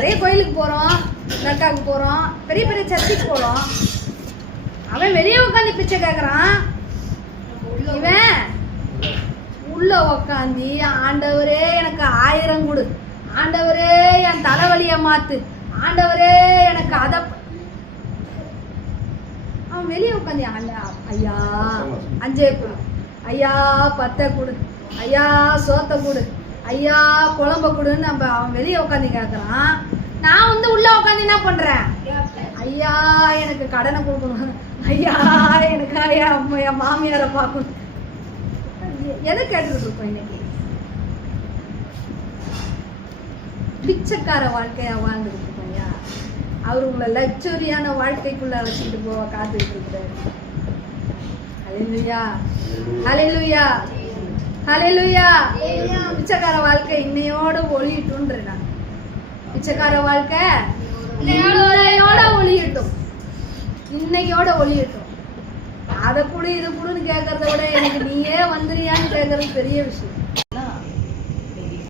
நிறைய கோயிலுக்கு போறோம், தர்காவுக்கு போறோம், பெரிய பெரிய சர்ச்சுக்கு போறோம். அவன் வெளியே உட்காந்து பிச்சை கேட்கறான். இவன் உள்ள உக்காந்தி ஆண்டவரே எனக்கு 1000 கொடு, ஆண்டவரே என் தலைவலிய மாத்து, ஆண்டவரே எனக்கு அத. அவன் வெளியே உட்காந்து ஐயா 5 கொடு, ஐயா 10 கொடு, ஐயா சோத்த கொடு, ஐயா குழம்ப கொடுன்னு நம்ம அவன் வெளியே உட்காந்து கேட்கறான். நான் வந்து உள்ள உட்காந்து என்ன பண்றேன்? ஐயா எனக்கு கடனை கொடுக்கணும், ஐயா எனக்கு ஐயா என் மாமியாரை பார்க்கணும். எதை கேட்டுட்டு இருக்கோம் இன்னைக்கு? பிச்சைக்கார வாழ்க்கையா வாழ்ந்துட்டு இருக்கோம். ஐயா அவரு உங்களை லக்ஸரியான வாழ்க்கைக்குள்ள வச்சுட்டு போக காத்துக்கிட்டு இருக்கிறாரு. ஹல்லேலூயா, ஹல்லேலூயா, ஹல்லேலூயா. பிச்சைக்கார வாழ்க்கை இன்னையோட ஒளியிட்டுன்றேன். பிச்சைக்கார வாழ்க்கை இன்னையோட ஒளியிட்டும், இன்னைக்கோட ஒளியிட்டும். அதை கூட இது கூடன்னு கேட்கறத விட எனக்கு நீயே வந்துறியான்னு கேட்கறது பெரிய விஷயம்.